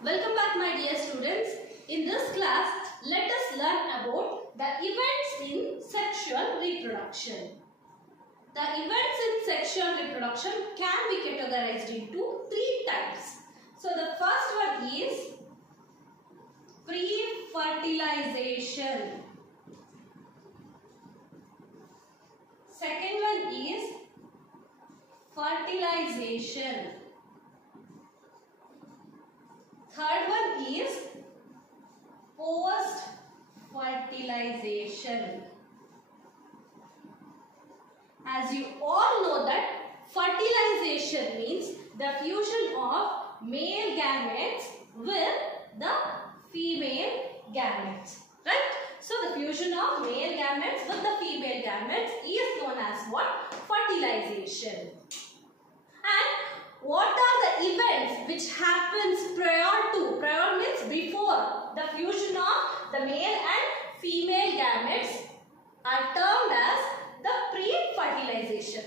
Welcome back my dear students. In this class, let us learn about the events in sexual reproduction. The events in sexual reproduction can be categorized into three types. So the first one is pre-fertilization. Second one is fertilization. Third one is post-fertilization. As you all know that fertilization means the fusion of male gametes with the female gametes. Right? So the fusion of male gametes with the female gametes is known as what? Fertilization. And what are the events which happens prior to? Prior means before the fusion of the male and female gametes are termed as the pre-fertilization.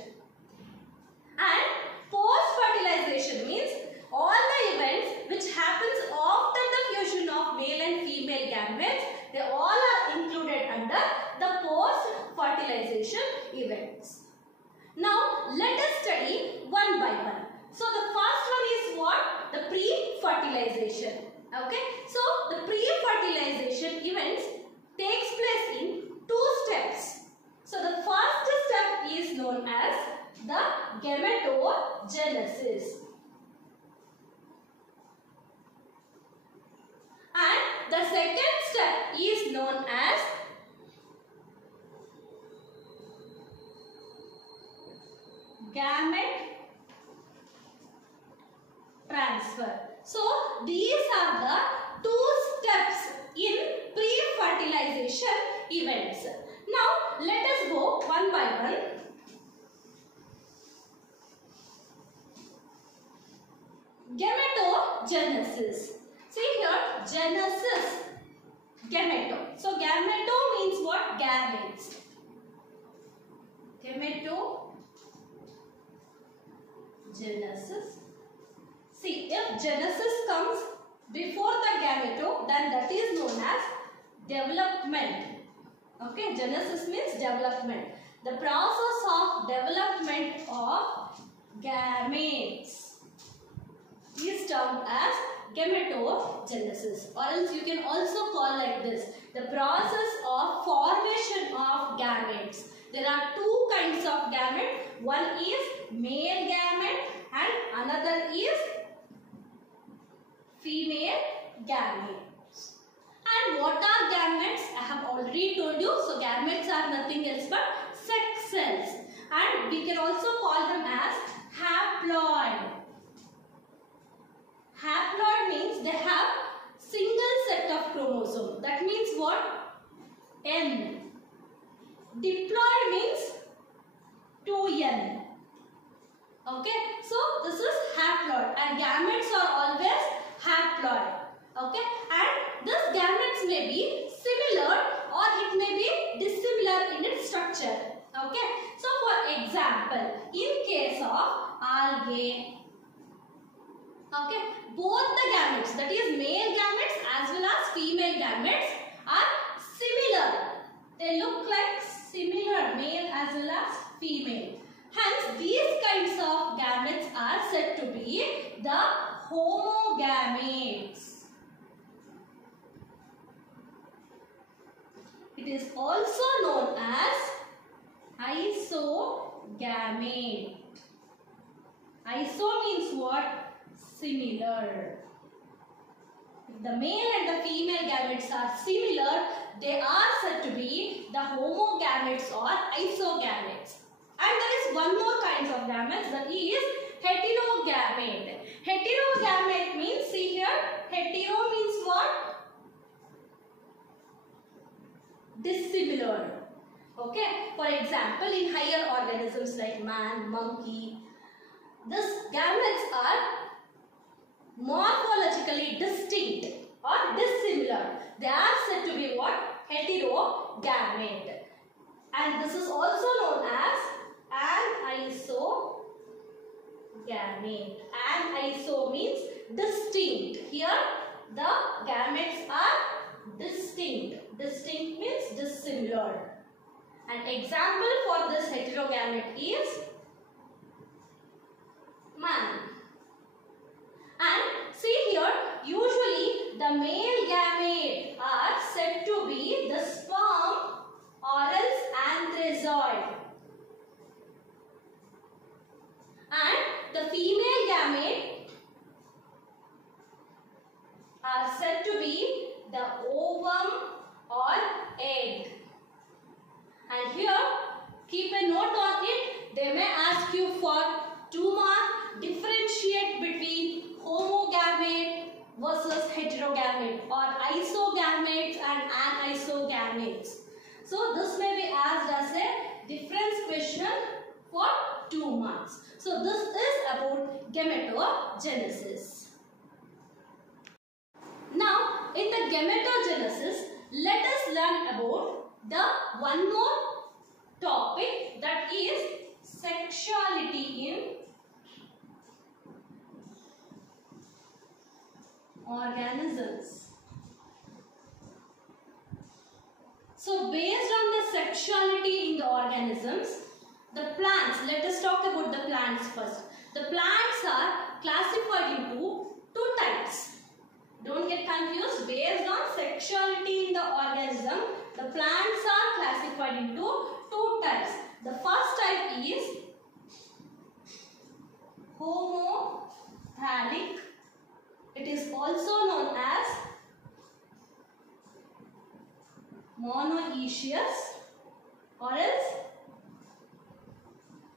And post-fertilization means all the events which happens after the fusion of male and female gametes, they all are included under the post-fertilization events. Now let us study one by one. So the first one is what? The pre-fertilization. Okay. So the pre-fertilization events takes place in two steps. So the first step is known as the gametogenesis. And the second step is known as gamete transfer. So these are the two steps in pre-fertilization events. Now let us go one by one. Gametogenesis. See here, genesis, gameto. So gameto means what? Gametes. Gametogenesis. See, if genesis comes before the gameto, then that is known as development. Okay, genesis means development. The process of development of gametes is termed as gametogenesis, or else you can also call like this, the process of formation of gametes. There are two kinds of gamete. One is male gamete and another is female gametes. And what are gametes? I have already told you. So gametes are nothing else but sex cells, and we can also call them as haploid. Haploid means they have single set of chromosomes. That means what? N. Diploid means 2N. Okay. So this is haploid, and gametes are always haploid. Okay. And these gametes may be similar or it may be dissimilar in its structure. Okay. So for example, in case of algae, okay, both the gametes, that is male gametes as well as female gametes, are similar. They look like similar, male as well as female. Hence, these kinds of gametes are said to be the homogametes. It is also known as isogamete. Iso means what? Similar. If the male and the female gametes are similar, they are said to be the homogametes or isogametes. And there is one more kind of gametes, that is heterogamete. Heterogamete means, see here, hetero means what? Dissimilar. Okay. For example, in higher organisms like man, monkey, these gametes are morphologically distinct or dissimilar. They are said to be what? Heterogamete. And this is also known as an isogamete. An iso means distinct. Here the gametes are distinct. Distinct means dissimilar. An example for this heterogamete is man. And see here, usually the male gamete are said to be the sperm or else anthrazoid. And the female gamete are said to be the ovum or egg. And here, keep a note on it. They may ask you for 2 marks. Differentiate between homogamete versus heterogamete or isogametes and anisogametes. So this may be asked as a difference question for 2 marks. So this is about gametogenesis. Now in the gametogenesis, let us learn about the one more topic, that is sexuality in organisms. So based on the sexuality in the organisms, the plants, let us talk about the plants first. The plants are classified into 2 types. Don't get confused. Based on sexuality in the organism, the plants are classified into 2 types. The first type is homothallic. It is also known as monoecious or else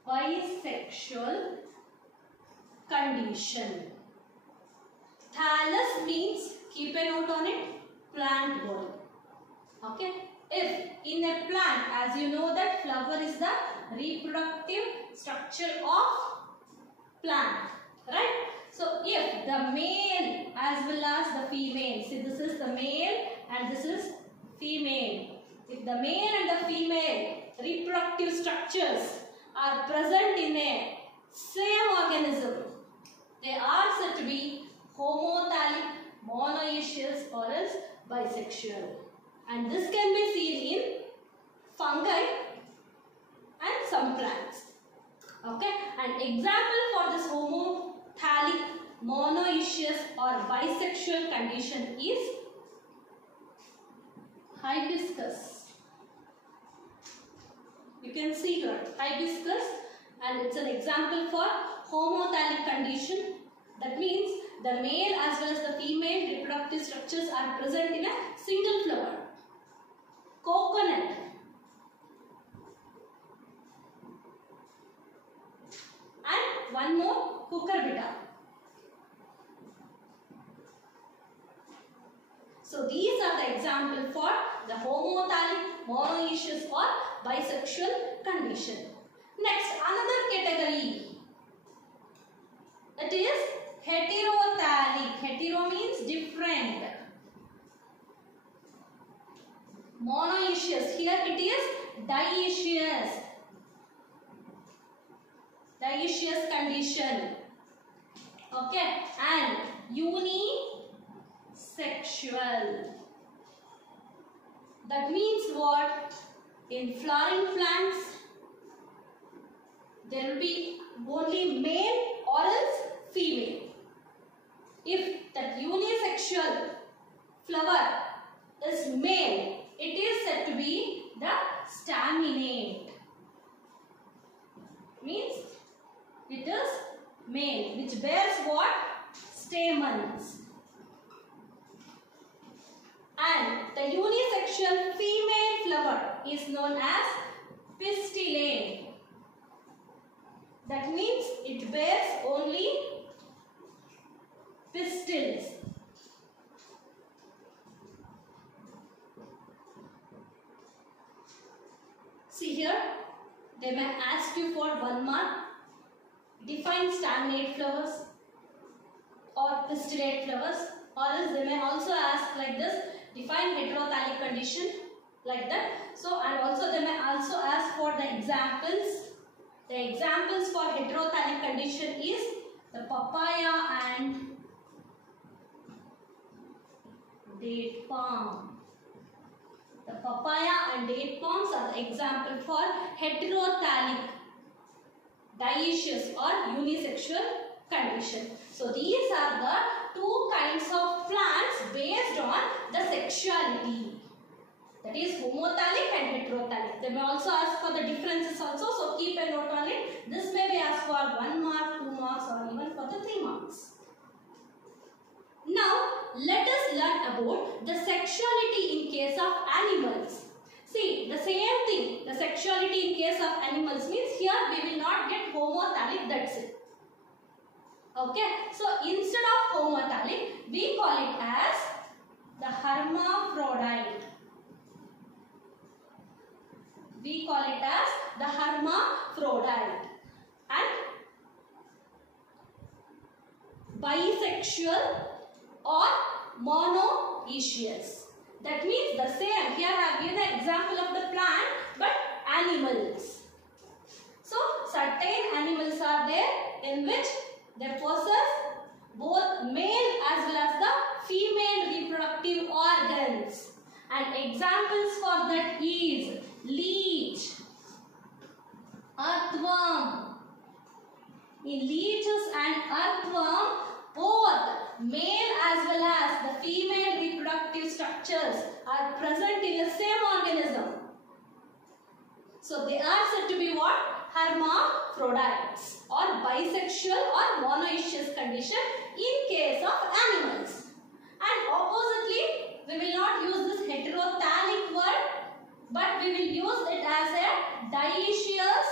bisexual condition. Thallus means, keep a note on it, plant body. Okay. If in a plant, as you know that flower is the reproductive structure of plant, right? So if the male as well as the female, see this is the male and this is female. If the male and the female reproductive structures are present in a same organism, they are said to be homothallic, monoecious or else bisexual. And this can be seen in fungi and some plants. Okay, an example for this homothallic, monoecious or bisexual condition is hibiscus. You can see here hibiscus, and it's an example for homothallic condition. That means the male as well as the female reproductive structures are present in a single flower. Coconut. And one more, cucurbita. So these are the example for the homothallic, monoecious or bisexual condition. Next, another category. It is heterothallic. Hetero means different. Monoecious. Here it is dioecious. Dioecious condition. Okay. And unisexual. That means what? In flowering plants, there will be only male or else female. If that unisexual flower is male, it is said to be the staminate. Means it is male, which bears what? Stamens. And the unisexual female flower is known as pistillate. That means it bears only pistils. See here, they may ask you for 1 mark. Define staminate flowers or pistillate flowers, or else they may also ask like this, define heterothallic condition, like that. So, and also they may also ask for the examples. The examples for heterothallic condition is the papaya and date palm. The papaya and date palms are the example for heterothallic, dioecious or unisexual condition. So these are the two kinds of plants based on the sexuality. That is homothallic and heterothallic. They may also ask for the differences also. So keep a note on it. This may be asked for 1 mark, 2 marks or even for the 3 marks. Now let us learn about the sexuality in case of animals. See, the same thing. The sexuality in case of animals means here we will not get homothallic, that's it. Okay. So instead of homothallic, we call it as the hermaphrodite. We call it as the hermaphrodite and bisexual or monoecious. That means the same. Here I have given an example of the plant but animals. So certain animals are there in which they possess both male as well as the female reproductive organs. And examples for that is leech, earthworm. In leeches and earthworm, both male as well as the female reproductive structures are present in the same organism. So they are said to be what? Hermaphrodites or bisexual or monoecious condition in case of animals. And oppositely, we will not use this heterothallic word, but we will use it as a dioecious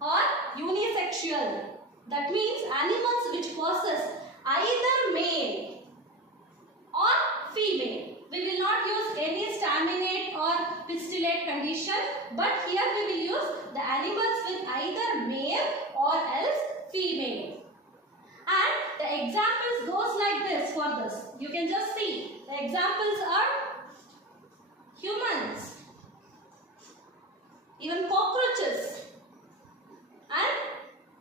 or unisexual. That means animals which possess either male or female. We will not use any staminate or pistillate condition, but here we will use the animals with either male or else female. And the examples goes like this for this. You can just see. The examples are humans, even cockroaches, and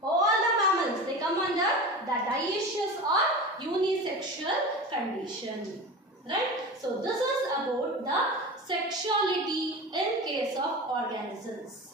all the mammals. They come under the dioecious or unisexual condition. Right? So this is about the sexuality in case of organisms.